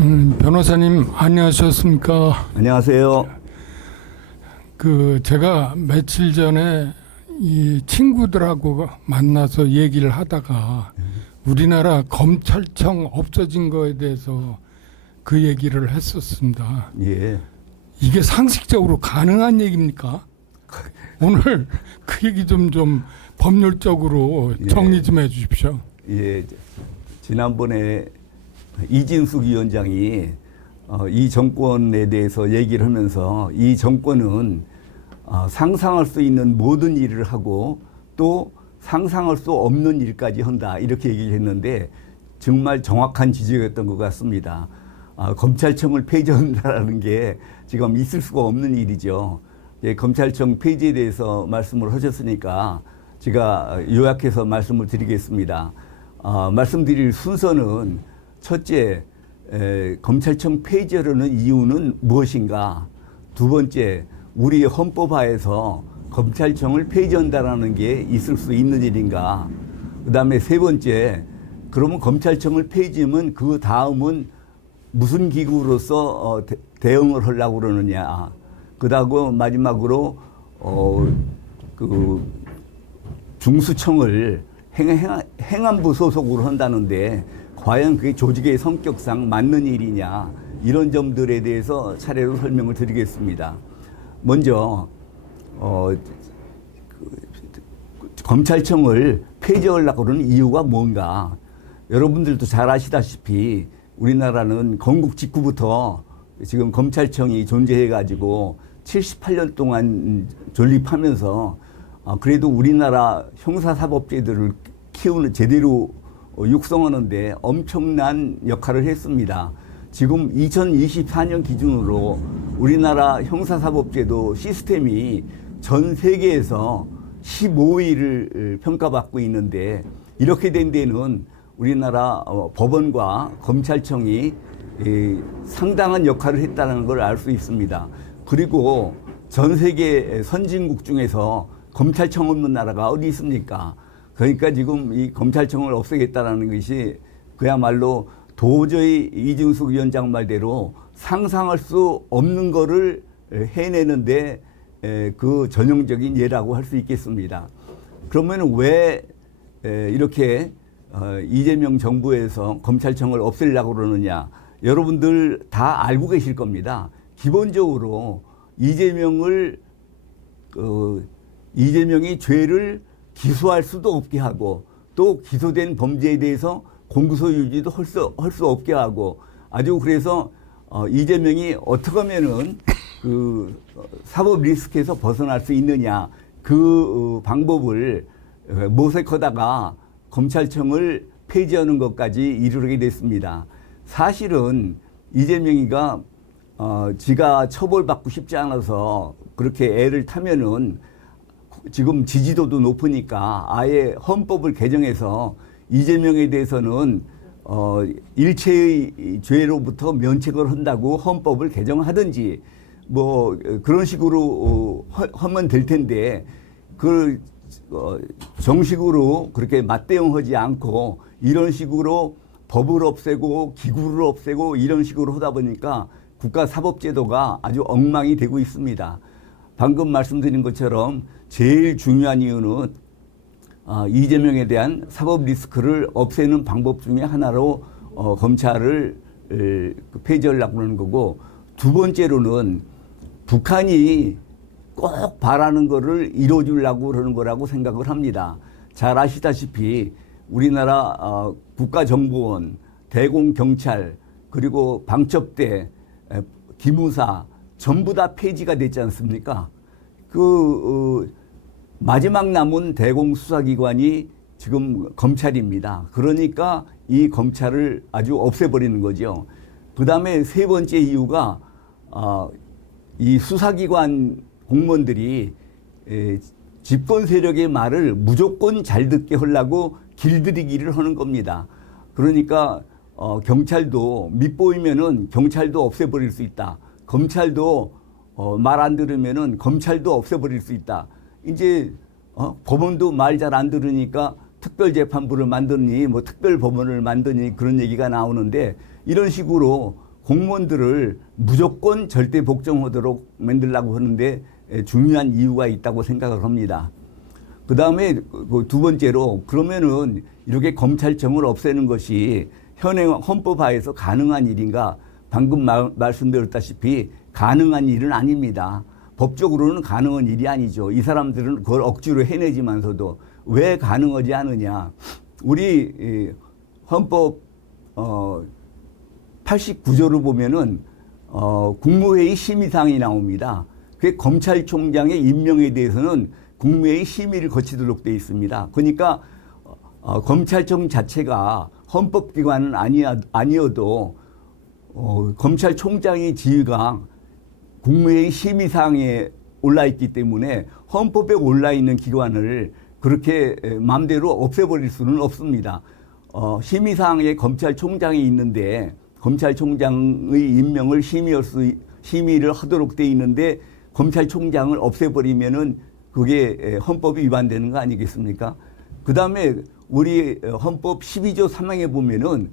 변호사님 안녕하셨습니까? 안녕하세요. 제가 며칠 전에 이 친구들하고 만나서 얘기를 하다가 우리나라 검찰청 없어진 거에 대해서 그 얘기를 했었습니다. 예. 이게 상식적으로 가능한 얘기입니까? 오늘 그 얘기 좀 법률적으로 정리 좀 해주십시오. 예. 지난번에 이진숙 위원장이 이 정권에 대해서 얘기를 하면서 이 정권은 상상할 수 있는 모든 일을 하고 또 상상할 수 없는 일까지 한다 이렇게 얘기를 했는데 정말 정확한 지적이었던 것 같습니다. 검찰청을 폐지한다는 게 지금 있을 수가 없는 일이죠. 예, 검찰청 폐지에 대해서 말씀을 하셨으니까 제가 요약해서 말씀을 드리겠습니다. 말씀드릴 순서는 첫째, 검찰청 폐지하려는 이유는 무엇인가? 두 번째, 우리 헌법하에서 검찰청을 폐지한다라는 게 있을 수 있는 일인가? 그 다음에 세 번째, 그러면 검찰청을 폐지하면 그 다음은 무슨 기구로서 대응을 하려고 그러느냐? 그다음 마지막으로 그 중수청을 행안부 소속으로 한다는데 과연 그게 조직의 성격상 맞는 일이냐 이런 점들에 대해서 차례로 설명을 드리겠습니다. 먼저 검찰청을 폐지하려고 하는 이유가 뭔가 여러분들도 잘 아시다시피 우리나라는 건국 직후부터 지금 검찰청이 존재해가지고 78년 동안 존립하면서 그래도 우리나라 형사사법제도를 키우는 제대로 육성하는데 엄청난 역할을 했습니다. 지금 2024년 기준으로 우리나라 형사사법제도 시스템이 전 세계에서 15위를 평가받고 있는데 이렇게 된 데는 우리나라 법원과 검찰청이 상당한 역할을 했다는 걸 알 수 있습니다. 그리고 전 세계 선진국 중에서 검찰청 없는 나라가 어디 있습니까? 그러니까 지금 이 검찰청을 없애겠다는 것이 그야말로 도저히 이준숙 위원장 말대로 상상할 수 없는 거를 해내는데 그 전형적인 예라고 할 수 있겠습니다. 그러면 왜 이렇게 이재명 정부에서 검찰청을 없애려고 그러느냐? 여러분들 다 알고 계실 겁니다. 기본적으로 이재명이 죄를 기소할 수도 없게 하고 또 기소된 범죄에 대해서 공소 유지도 할 수 없게 하고 아주 그래서 이재명이 어떻게 하면은 그 사법 리스크에서 벗어날 수 있느냐 그 방법을 모색하다가 검찰청을 폐지하는 것까지 이르게 됐습니다. 사실은 이재명이가 지가 처벌받고 싶지 않아서 그렇게 애를 타면은 지금 지지도도 높으니까 아예 헌법을 개정해서 이재명에 대해서는 일체의 죄로부터 면책을 한다고 헌법을 개정하든지 뭐 그런 식으로 하면 될 텐데 그 정식으로 그렇게 맞대응하지 않고 이런 식으로 법을 없애고 기구를 없애고 이런 식으로 하다 보니까 국가사법제도가 아주 엉망이 되고 있습니다. 방금 말씀드린 것처럼 제일 중요한 이유는 이재명에 대한 사법 리스크를 없애는 방법 중에 하나로 검찰을 폐지하려고 하는 거고 두 번째로는 북한이 꼭 바라는 거를 이루어주려고 그러는 거라고 생각을 합니다. 잘 아시다시피 우리나라 국가정보원, 대공경찰, 그리고 방첩대, 기무사 전부 다 폐지가 됐지 않습니까? 마지막 남은 대공수사기관이 지금 검찰입니다. 그러니까 이 검찰을 아주 없애버리는 거죠. 그 다음에 세 번째 이유가 이 수사기관 공무원들이 집권 세력의 말을 무조건 잘 듣게 하려고 길들이기를 하는 겁니다. 그러니까 경찰도 밑보이면은 경찰도 없애버릴 수 있다. 검찰도 말 안 들으면은 검찰도 없애버릴 수 있다. 이제 법원도 말 잘 안 들으니까 특별재판부를 만드니 뭐 특별법원을 만드니 그런 얘기가 나오는데 이런 식으로 공무원들을 무조건 절대 복종하도록 만들려고 하는데 중요한 이유가 있다고 생각을 합니다. 그 다음에 두 번째로 그러면은 이렇게 검찰청을 없애는 것이 현행 헌법하에서 가능한 일인가? 방금 말씀드렸다시피 가능한 일은 아닙니다. 법적으로는 가능한 일이 아니죠. 이 사람들은 그걸 억지로 해내지만서도 왜 가능하지 않느냐. 우리 헌법 89조를 보면은 국무회의 심의사항이 나옵니다. 그 검찰총장의 임명에 대해서는 국무회의 심의를 거치도록 되어 있습니다. 그러니까 검찰청 자체가 헌법기관은 아니어도 검찰총장의 지위가 국무회의 심의사항에 올라있기 때문에 헌법에 올라있는 기관을 그렇게 마음대로 없애버릴 수는 없습니다. 심의사항에 검찰총장이 있는데 검찰총장의 임명을 심의를 하도록 되어 있는데 검찰총장을 없애버리면은 그게 헌법이 위반되는 거 아니겠습니까? 그 다음에 우리 헌법 12조 3항에 보면은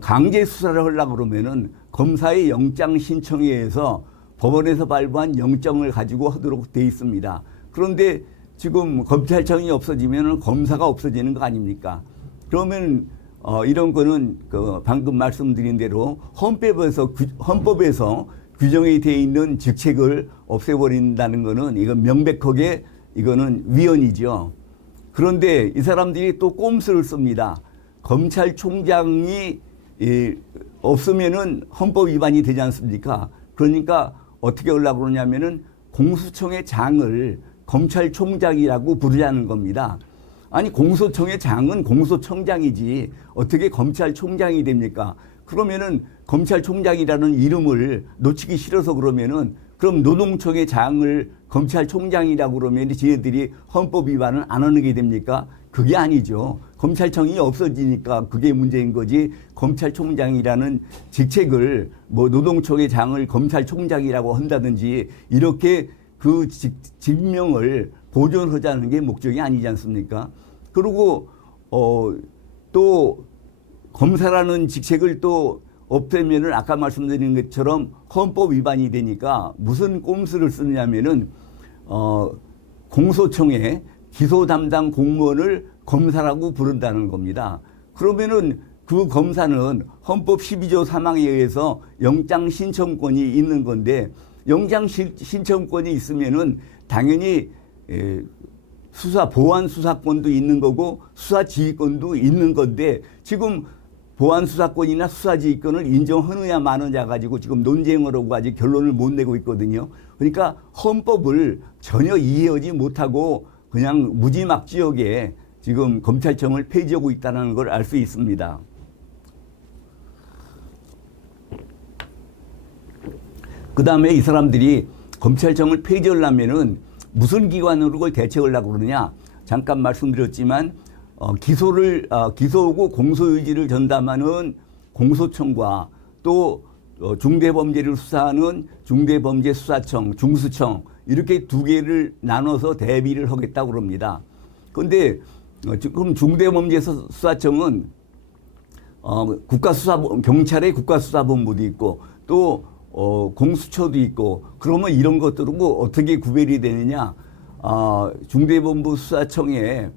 강제 수사를 하려고 그러면은 검사의 영장 신청에 의해서 법원에서 발부한 영장을 가지고 하도록 되어 있습니다. 그런데 지금 검찰청이 없어지면은 검사가 없어지는 거 아닙니까? 그러면 이런 거는 방금 말씀드린 대로 헌법에서 규정이 되어 있는 직책을 없애버린다는 거는 이건 명백하게 이거는 위헌이죠. 그런데 이 사람들이 또 꼼수를 씁니다. 검찰총장이 없으면은 헌법 위반이 되지 않습니까? 그러니까 어떻게 하려고 그러냐면은 공수청의 장을 검찰총장이라고 부르자는 겁니다. 아니 공소청의 장은 공소청장이지 어떻게 검찰총장이 됩니까? 그러면은 검찰총장이라는 이름을 놓치기 싫어서 그러면은 그럼 노동청의 장을 검찰총장이라고 그러면 지네들이 헌법 위반을 안 하는 게 됩니까? 그게 아니죠. 검찰청이 없어지니까 그게 문제인 거지. 검찰총장이라는 직책을 뭐 노동청의 장을 검찰총장이라고 한다든지 이렇게 그 직명을 보존하자는 게 목적이 아니지 않습니까? 그리고 또 검사라는 직책을 또 없애면은 아까 말씀드린 것처럼 헌법 위반이 되니까 무슨 꼼수를 쓰느냐면은 공소청에 기소 담당 공무원을 검사라고 부른다는 겁니다. 그러면은 그 검사는 헌법 12조 3항에 의해서 영장 신청권이 있는 건데 영장 신청권이 있으면은 당연히 보안 수사권도 있는 거고 수사 지휘권도 있는 건데 지금 보안 수사권이나 수사 지휘권을 인정하느냐 마느냐 가지고 지금 논쟁을 하고 아직 결론을 못 내고 있거든요. 그러니까 헌법을 전혀 이해하지 못하고 그냥 무지막지하게 지금 검찰청을 폐지하고 있다는 걸 알 수 있습니다. 그 다음에 이 사람들이 검찰청을 폐지하려면은 무슨 기관으로 그걸 대체하려고 그러느냐. 잠깐 말씀드렸지만 기소하고 공소유지를 전담하는 공소청과 또 중대범죄를 수사하는 중대범죄수사청, 중수청 이렇게 두 개를 나눠서 대비를 하겠다고 그럽니다. 그런데 지금 중대범죄수사청은 경찰의 국가수사본부도 있고 또 공수처도 있고 그러면 이런 것들은 어떻게 구별이 되느냐. 중대본부 수사청에는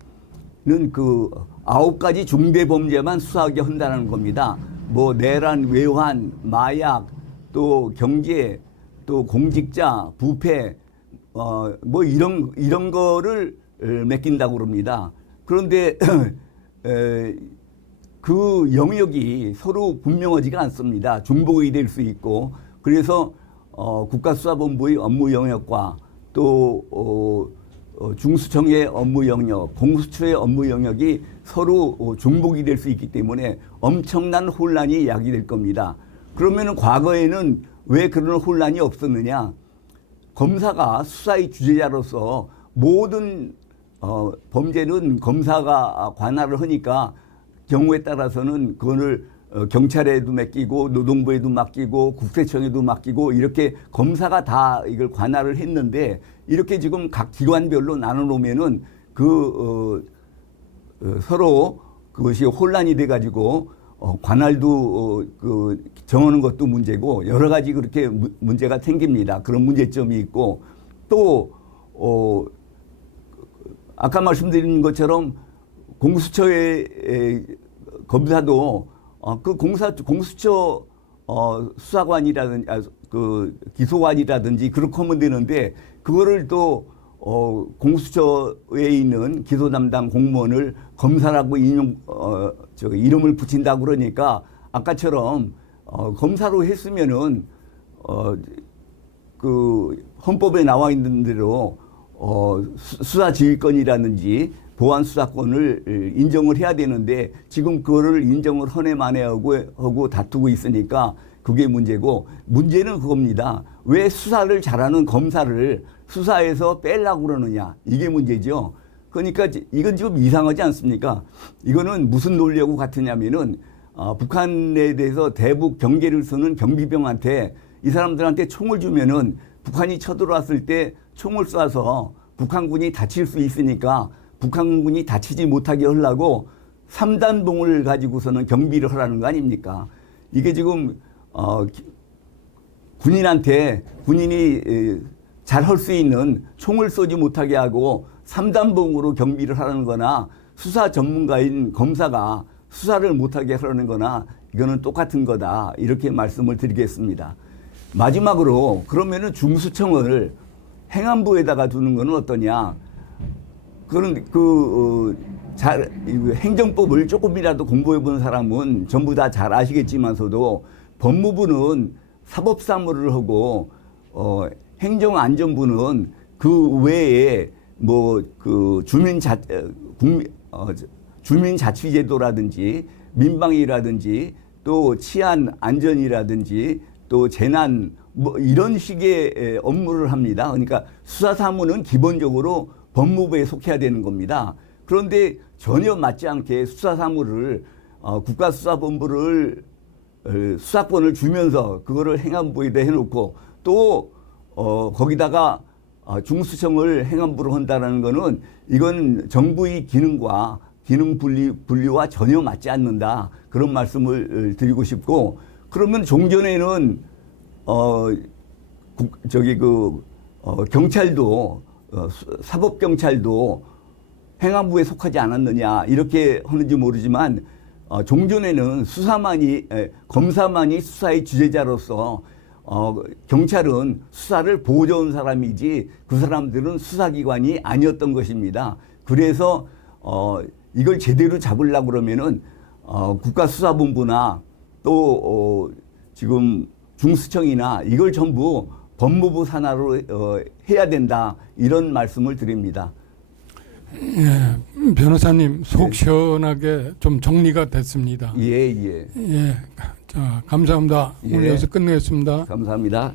그 9가지 중대범죄만 수사하게 한다는 겁니다. 뭐 내란, 외환, 마약, 또 경제, 또 공직자, 부패, 뭐 이런 거를 맡긴다고 그럽니다. 그런데 그 영역이 서로 분명하지가 않습니다. 중복이 될 수 있고 그래서 국가수사본부의 업무 영역과 또 중수청의 업무 영역, 공수처의 업무 영역이 서로 중복이 될 수 있기 때문에 엄청난 혼란이 야기될 겁니다. 그러면 과거에는 왜 그런 혼란이 없었느냐? 검사가 수사의 주재자로서 모든 범죄는 검사가 관할을 하니까 경우에 따라서는 그거를 경찰에도 맡기고 노동부에도 맡기고 국세청에도 맡기고 이렇게 검사가 다 이걸 관할을 했는데 이렇게 지금 각 기관별로 나눠놓으면은 서로 그것이 혼란이 돼가지고 관할도 그 정하는 것도 문제고 여러 가지 그렇게 문제가 생깁니다. 그런 문제점이 있고 또 아까 말씀드린 것처럼 공수처의 검사도 그 공수처 수사관이라든지 그 기소관이라든지 그렇게 하면 되는데 그거를 또 공수처에 있는 기소 담당 공무원을 검사라고 이름을 붙인다 그러니까 아까처럼 검사로 했으면은 그 헌법에 나와 있는 대로 수사 지휘권이라든지 보안 수사권을 인정을 해야 되는데 지금 그거를 인정을 헌해 만회하고 다투고 있으니까 그게 문제고 문제는 그겁니다. 왜 수사를 잘하는 검사를 수사에서 빼려고 그러느냐 이게 문제죠. 그러니까 이건 지금 이상하지 않습니까? 이거는 무슨 논리하고 같으냐면은 북한에 대해서 대북 경계를 서는 경비병한테 이 사람들한테 총을 주면은 북한이 쳐들어왔을 때 총을 쏴서 북한군이 다칠 수 있으니까 북한군이 다치지 못하게 하려고 3단봉을 가지고서는 경비를 하라는 거 아닙니까? 이게 지금 군인한테 군인이 잘 할 수 있는 총을 쏘지 못하게 하고 3단봉으로 경비를 하라는 거나 수사 전문가인 검사가 수사를 못하게 하라는 거나 이거는 똑같은 거다. 이렇게 말씀을 드리겠습니다. 마지막으로 그러면은 중수청을 행안부에다가 두는 건 어떠냐. 그런 행정법을 조금이라도 공부해 본 사람은 전부 다 잘 아시겠지만서도 법무부는 사법사무를 하고 행정안전부는 그 외에 뭐 그 주민자치제도라든지 민방위라든지 또 치안 안전이라든지 또 재난 뭐 이런 식의 업무를 합니다. 그러니까 수사사무는 기본적으로 법무부에 속해야 되는 겁니다. 그런데 전혀 맞지 않게 수사사무를 국가수사본부를 수사권을 주면서 그거를 행안부에다 해놓고 또 거기다가 중수청을 행안부로 한다는 거는 이건 정부의 기능과 기능 분리와 전혀 맞지 않는다. 그런 말씀을 드리고 싶고 그러면 종전에는 경찰도 사법경찰도 행안부에 속하지 않았느냐 이렇게 하는지 모르지만 종전에는 검사만이 수사의 주재자로서 경찰은 수사를 보조한 사람이지 그 사람들은 수사기관이 아니었던 것입니다. 그래서 이걸 제대로 잡으려고 그러면은 국가수사본부나 또 지금 중수청이나 이걸 전부 법무부 산하로 해야 된다 이런 말씀을 드립니다. 예, 변호사님 속 시원하게 좀 정리가 됐습니다. 예. 자, 감사합니다. 오늘 예. 여기서 끝내겠습니다. 감사합니다.